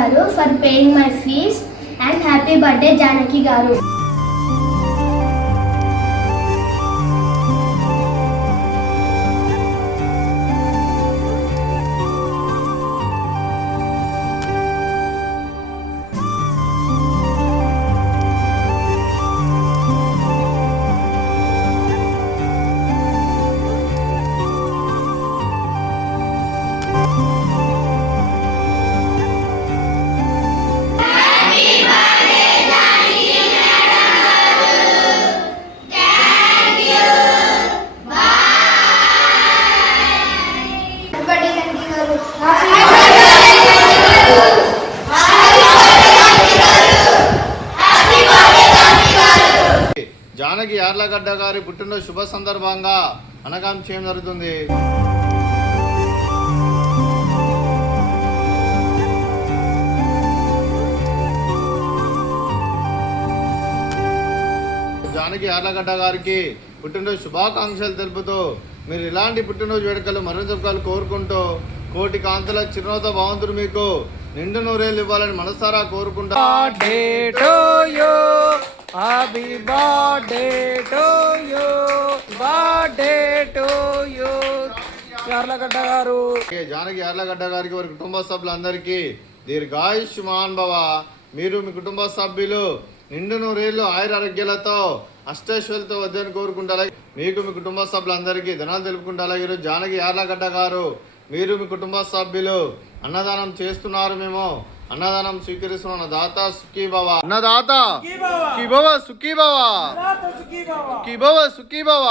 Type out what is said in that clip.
గారు for paying my fees and happy birthday Janaki గారు. జానకి యార్లగడ్డ గారి పుట్టినరోజు శుభ సందర్భంగా అన్నదానం చేయడం జరుగుతుంది. జానకి యార్లగడ్డ గారికి పుట్టినరోజు శుభాకాంక్షలు తెలుపుతూ మీరు ఇలాంటి పుట్టినరోజు వేడుకలు మరింత జరుపుకోవాలని కోరుకుంటూ కోటి కాంతుల చిరునవ్వుతో భగవంతుడు మీకు నిండు నూరేళ్ళు ఇవ్వాలని మనసారా కోరుకుంటా. Happy birthday to you, birthday to you. Yarlagadda గారు జానకి యార్లగడ్డ గారికి వారి కుటుంబ సభ్యులందరికీ దీర్ఘాయుష్మాన్ భవ. మీరు మీ కుటుంబ సభ్యులు నిండు నూరేళ్ళు ఆయురారోగ్యాలతో అష్టైశ్వర్యాలతో వద్దని కోరుకుంటారు. మీకు మీ కుటుంబ సభ్యులందరికీ ధనాలు తెలుపుకుంటారు. ఈరోజు జానకి యార్లగడ్డ గారు మీరు మీ కుటుంబ సభ్యులు అన్నదానం చేస్తున్నారు. మేము అన్నదానం స్వీకరిస్తున్న దాత సుఖీ భవ. అన్నదాత సుఖీ భవ, సుఖీ భవ, సుఖీ భవ, సుఖీ భవ.